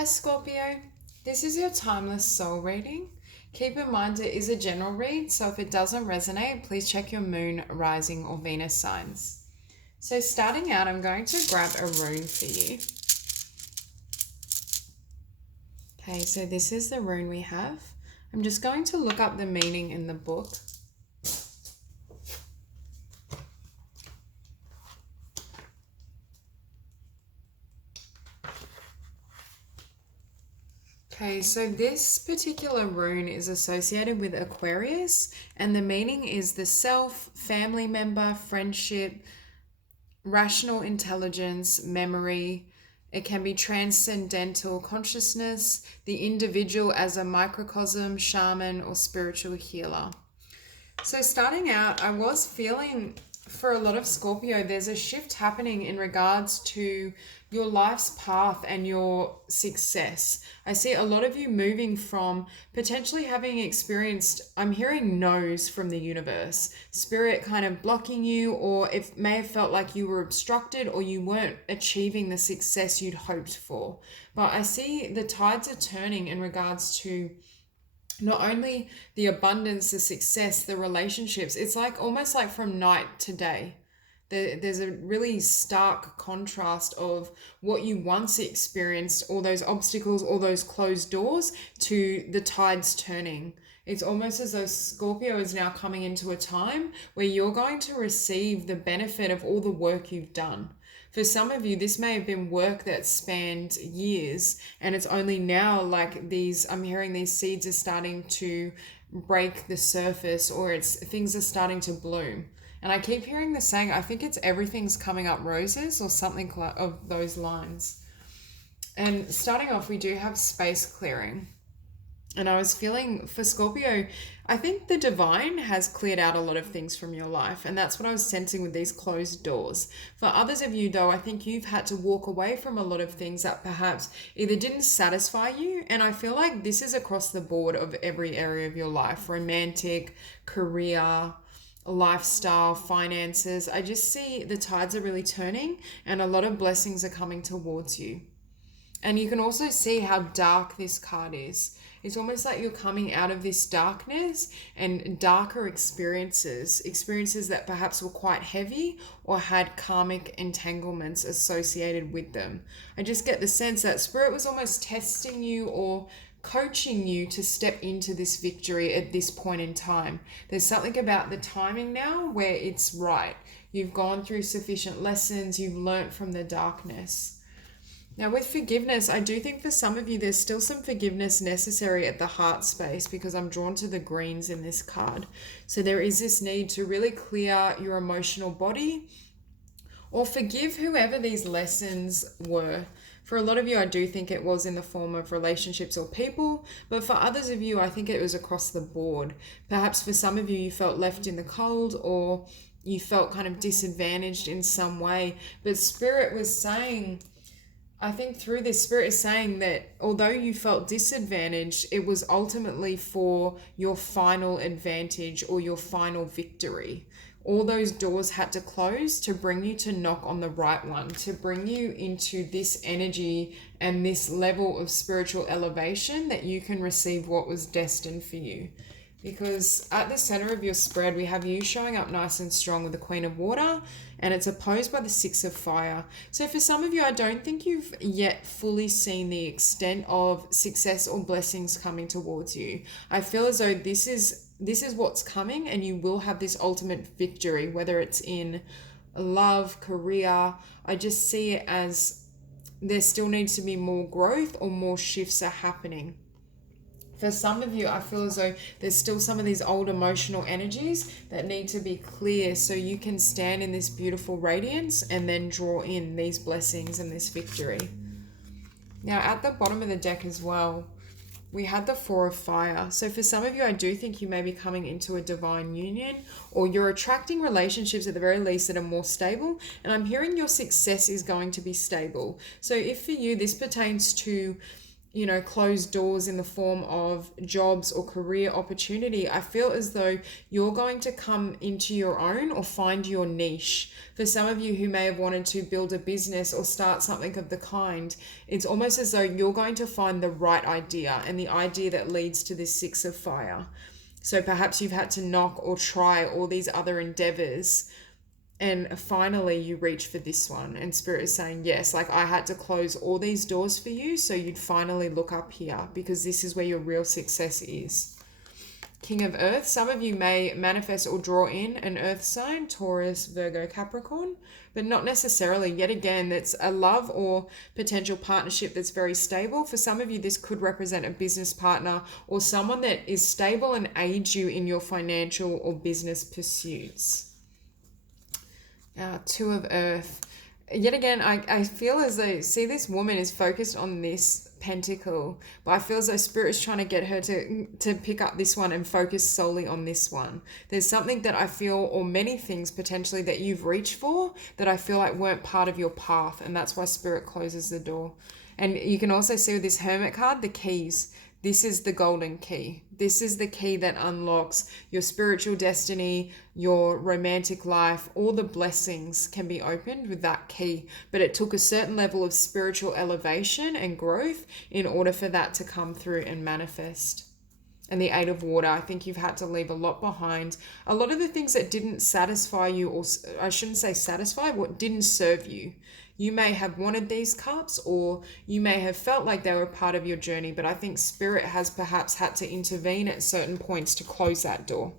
Hi Scorpio, this is your timeless soul reading. Keep in mind it is a general read, so if it doesn't resonate, please check your moon, rising, or Venus signs. So starting out, I'm going to grab a rune for you. Okay, so this is the rune we have. I'm just going to look up the meaning in the book. Okay, so this particular rune is associated with Aquarius, and the meaning is the self, family member, friendship, rational intelligence, memory. It can be transcendental consciousness, the individual as a microcosm, shaman, or spiritual healer. So starting out, I was feeling for a lot of Scorpio, there's a shift happening in regards to your life's path and your success. I see a lot of you moving from potentially having experienced, I'm hearing no's from the universe, spirit kind of blocking you, or it may have felt like you were obstructed or you weren't achieving the success you'd hoped for. But I see the tides are turning in regards to not only the abundance, the success, the relationships. It's like almost like from night to day. There's a really stark contrast of what you once experienced, all those obstacles, all those closed doors, to the tides turning. It's almost as though Scorpio is now coming into a time where you're going to receive the benefit of all the work you've done. For some of you, this may have been work that spanned years, and it's only now like I'm hearing these seeds are starting to break the surface, or things are starting to bloom. And I keep hearing the saying, I think it's everything's coming up roses or something of those lines. And starting off, we do have space clearing. And I was feeling for Scorpio, I think the divine has cleared out a lot of things from your life. And that's what I was sensing with these closed doors. For others of you, though, I think you've had to walk away from a lot of things that perhaps either didn't satisfy you. And I feel like this is across the board of every area of your life: romantic, career, lifestyle, finances. I just see the tides are really turning and a lot of blessings are coming towards you. And you can also see how dark this card is. It's almost like you're coming out of this darkness and darker experiences that perhaps were quite heavy or had karmic entanglements associated with them. I just get the sense that Spirit was almost testing you or coaching you to step into this victory at this point in time. There's something about the timing now where it's right. You've gone through sufficient lessons, you've learnt from the darkness. Now with forgiveness, I do think for some of you there's still some forgiveness necessary at the heart space, because I'm drawn to the greens in this card. So there is this need to really clear your emotional body or forgive whoever these lessons were. For a lot of you, I do think it was in the form of relationships or people, but for others of you, I think it was across the board. Perhaps for some of you, you felt left in the cold, or you felt kind of disadvantaged in some way. But Spirit was saying, I think through this, Spirit is saying that although you felt disadvantaged, it was ultimately for your final advantage or your final victory. All those doors had to close to bring you to knock on the right one, to bring you into this energy and this level of spiritual elevation that you can receive what was destined for you. Because at the center of your spread, we have you showing up nice and strong with the Queen of Water, and it's opposed by the Six of Fire. So for some of you, I don't think you've yet fully seen the extent of success or blessings coming towards you. I feel as though this is what's coming, and you will have this ultimate victory, whether it's in love, career. I just see it as there still needs to be more growth or more shifts are happening. For some of you, I feel as though there's still some of these old emotional energies that need to be clear so you can stand in this beautiful radiance and then draw in these blessings and this victory. Now, at the bottom of the deck as well, we had the Four of Fire. So for some of you, I do think you may be coming into a divine union, or you're attracting relationships at the very least that are more stable. And I'm hearing your success is going to be stable. So if for you, this pertains to closed doors in the form of jobs or career opportunity, I feel as though you're going to come into your own or find your niche. For some of you who may have wanted to build a business or start something of the kind, it's almost as though you're going to find the right idea and the idea that leads to this Six of Fire. So perhaps you've had to knock or try all these other endeavors, and finally you reach for this one, and Spirit is saying, yes, like I had to close all these doors for you so you'd finally look up here, because this is where your real success is. King of Earth, some of you may manifest or draw in an earth sign, Taurus, Virgo, Capricorn, but not necessarily. Yet again, that's a love or potential partnership that's very stable. For some of you, this could represent a business partner or someone that is stable and aids you in your financial or business pursuits. Two of Earth. Yet again, I feel as though, see, this woman is focused on this pentacle, but I feel as though Spirit is trying to get her to pick up this one and focus solely on this one. There's something that I feel, or many things potentially that you've reached for that I feel like weren't part of your path, and that's why Spirit closes the door. And you can also see with this Hermit card, the keys. This is the golden key. This is the key that unlocks your spiritual destiny, your romantic life. All the blessings can be opened with that key. But it took a certain level of spiritual elevation and growth in order for that to come through and manifest. And the Eight of Water, I think you've had to leave a lot behind. A lot of the things that didn't satisfy you, or I shouldn't say satisfy, what didn't serve you. You may have wanted these cups, or you may have felt like they were part of your journey, but I think Spirit has perhaps had to intervene at certain points to close that door.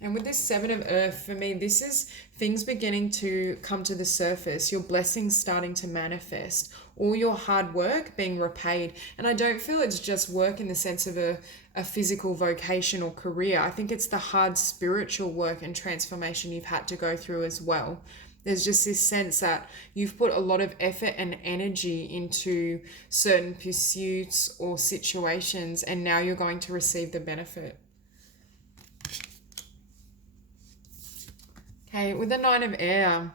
And with this Seven of Earth, for me, this is things beginning to come to the surface, your blessings starting to manifest, all your hard work being repaid. And I don't feel it's just work in the sense of a physical vocation or career. I think it's the hard spiritual work and transformation you've had to go through as well. There's just this sense that you've put a lot of effort and energy into certain pursuits or situations, and now you're going to receive the benefit. Okay, with the Nine of Air,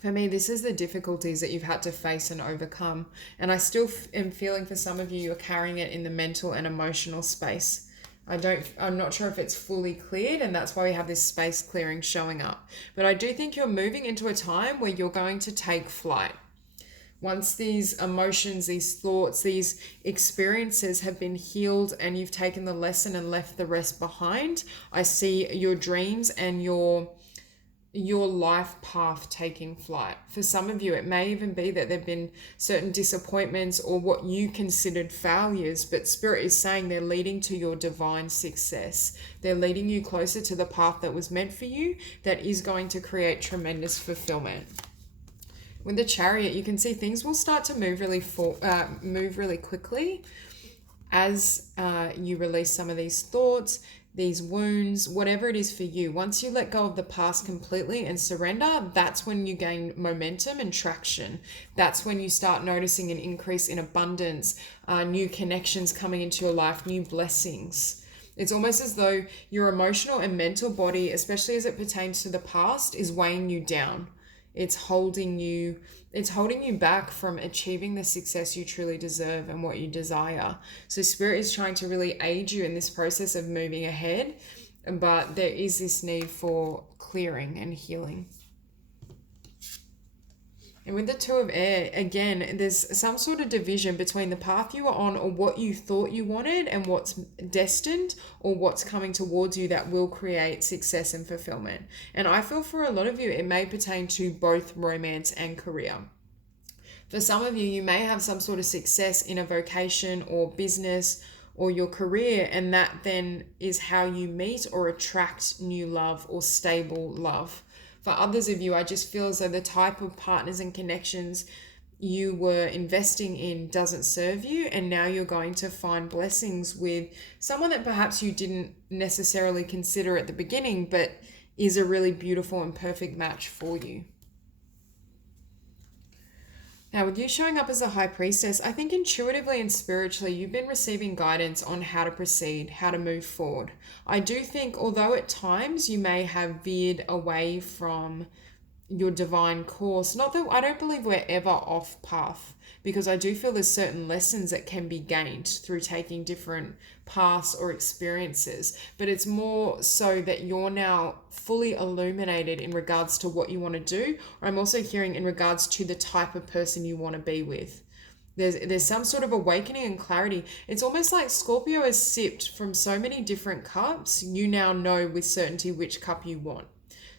for me, this is the difficulties that you've had to face and overcome. And I still am feeling for some of you, you're carrying it in the mental and emotional space. I'm not sure if it's fully cleared, and that's why we have this space clearing showing up. But I do think you're moving into a time where you're going to take flight. Once these emotions, these thoughts, these experiences have been healed and you've taken the lesson and left the rest behind, I see your dreams and your life path taking flight. For some of you, it may even be that there've been certain disappointments or what you considered failures, but Spirit is saying they're leading to your divine success. They're leading you closer to the path that was meant for you, that is going to create tremendous fulfillment. With the Chariot, you can see things will start to move really quickly as you release some of these thoughts, these wounds, whatever it is for you. Once you let go of the past completely and surrender, that's when you gain momentum and traction. That's when you start noticing an increase in abundance, new connections coming into your life, new blessings. It's almost as though your emotional and mental body, especially as it pertains to the past, is weighing you down. It's holding you back from achieving the success you truly deserve and what you desire. So Spirit is trying to really aid you in this process of moving ahead, but there is this need for clearing and healing. And with the Two of Air, again, there's some sort of division between the path you were on or what you thought you wanted and what's destined or what's coming towards you that will create success and fulfillment. And I feel for a lot of you, it may pertain to both romance and career. For some of you, you may have some sort of success in a vocation or business or your career, and that then is how you meet or attract new love or stable love. For others of you, I just feel as though the type of partners and connections you were investing in doesn't serve you, and now you're going to find blessings with someone that perhaps you didn't necessarily consider at the beginning, but is a really beautiful and perfect match for you. Now, with you showing up as a High Priestess, I think intuitively and spiritually, you've been receiving guidance on how to proceed, how to move forward. I do think, although at times you may have veered away from, your divine course. Not that I don't believe we're ever off path, because I do feel there's certain lessons that can be gained through taking different paths or experiences, but it's more so that you're now fully illuminated in regards to what you want to do. Or I'm also hearing in regards to the type of person you want to be with. There's some sort of awakening and clarity. It's almost like Scorpio has sipped from so many different cups. You now know with certainty which cup you want.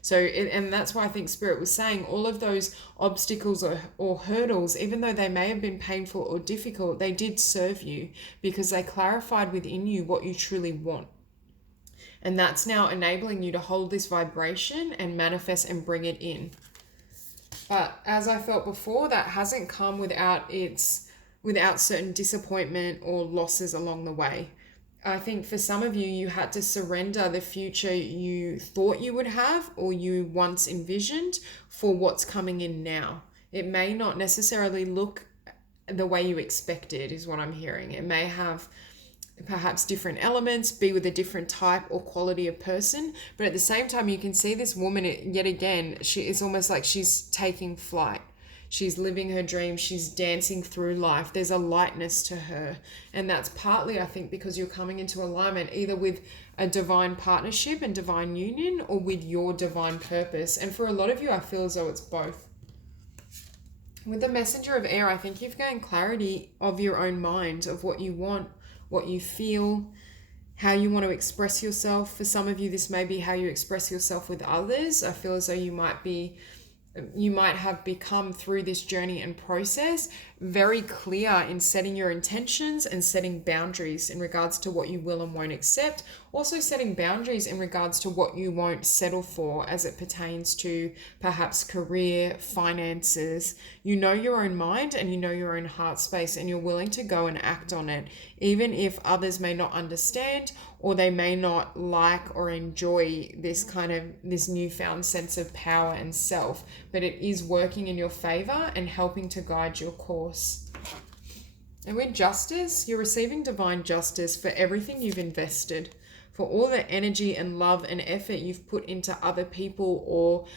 So, and that's why I think Spirit was saying all of those obstacles or hurdles, even though they may have been painful or difficult, they did serve you because they clarified within you what you truly want. And that's now enabling you to hold this vibration and manifest and bring it in. But as I felt before, that hasn't come without certain disappointment or losses along the way. I think for some of you, you had to surrender the future you thought you would have or you once envisioned for what's coming in now. It may not necessarily look the way you expected, is what I'm hearing. It may have perhaps different elements, be with a different type or quality of person, but at the same time, you can see this woman yet again. It's almost like she's taking flight. She's living her dream. She's dancing through life. There's a lightness to her. And that's partly, I think, because you're coming into alignment either with a divine partnership and divine union or with your divine purpose. And for a lot of you, I feel as though it's both. With the messenger of air, I think you've gained clarity of your own mind, of what you want, what you feel, how you want to express yourself. For some of you, this may be how you express yourself with others. I feel as though you might have become through this journey and process very clear in setting your intentions and setting boundaries in regards to what you will and won't accept. Also setting boundaries in regards to what you won't settle for as it pertains to perhaps career, finances. You know your own mind and you know your own heart space, and you're willing to go and act on it, even if others may not understand or they may not like or enjoy this newfound sense of power and self, but it is working in your favor and helping to guide your course. And with justice, you're receiving divine justice for everything you've invested, for all the energy and love and effort you've put into other people or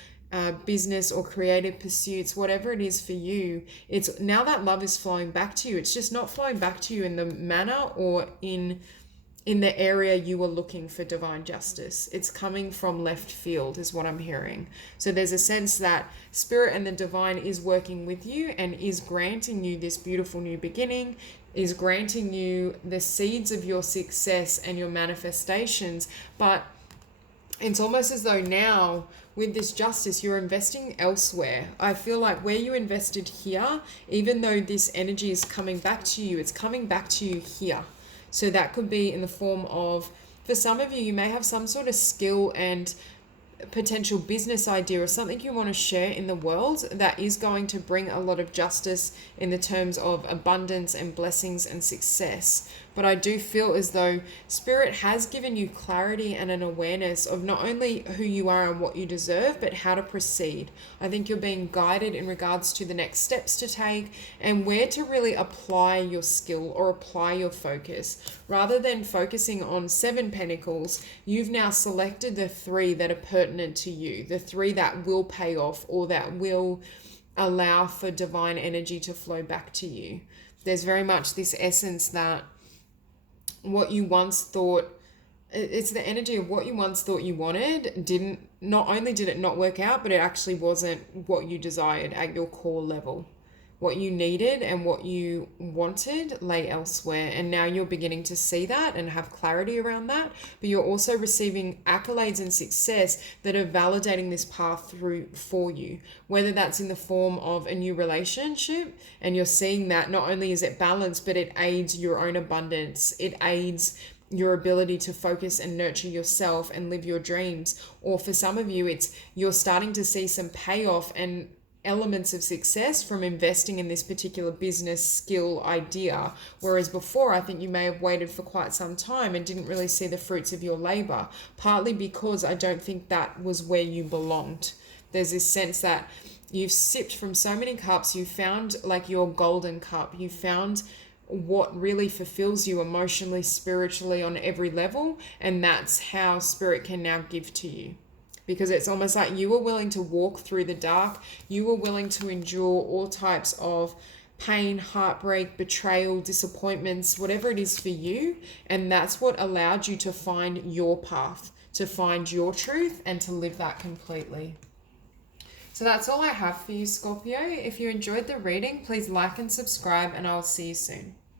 business or creative pursuits, whatever it is for you. It's now that love is flowing back to you. It's just not flowing back to you in the manner or in the area you were looking for divine justice. It's coming from left field is what I'm hearing. So there's a sense that spirit and the divine is working with you and is granting you this beautiful new beginning, is granting you the seeds of your success and your manifestations. But it's almost as though now with this justice, you're investing elsewhere. I feel like where you invested here, even though this energy is coming back to you, it's coming back to you here. So that could be in the form of, for some of you, you may have some sort of skill and potential business idea or something you want to share in the world that is going to bring a lot of justice in the terms of abundance and blessings and success. But I do feel as though Spirit has given you clarity and an awareness of not only who you are and what you deserve, but how to proceed. I think you're being guided in regards to the next steps to take and where to really apply your skill or apply your focus. Rather than focusing on 7 pentacles, you've now selected the 3 that are pertinent to you, the 3 that will pay off or that will allow for divine energy to flow back to you. There's very much this essence that what you once thought, it's the energy of what you once thought you wanted, not only did it not work out, but it actually wasn't what you desired at your core level. What you needed and what you wanted lay elsewhere. And now you're beginning to see that and have clarity around that. But you're also receiving accolades and success that are validating this path through for you. Whether that's in the form of a new relationship, and you're seeing that not only is it balanced, but it aids your own abundance. It aids your ability to focus and nurture yourself and live your dreams. Or for some of you, it's you're starting to see some payoff and elements of success from investing in this particular business skill idea, whereas before I think you may have waited for quite some time and didn't really see the fruits of your labor, partly because I don't think that was where you belonged. There's this sense that you've sipped from so many cups, you found like your golden cup, you found what really fulfills you emotionally, spiritually, on every level, and that's how Spirit can now give to you. because it's almost like you were willing to walk through the dark. You were willing to endure all types of pain, heartbreak, betrayal, disappointments, whatever it is for you. And that's what allowed you to find your path, to find your truth, and to live that completely. So that's all I have for you, Scorpio. If you enjoyed the reading, please like and subscribe, and I'll see you soon.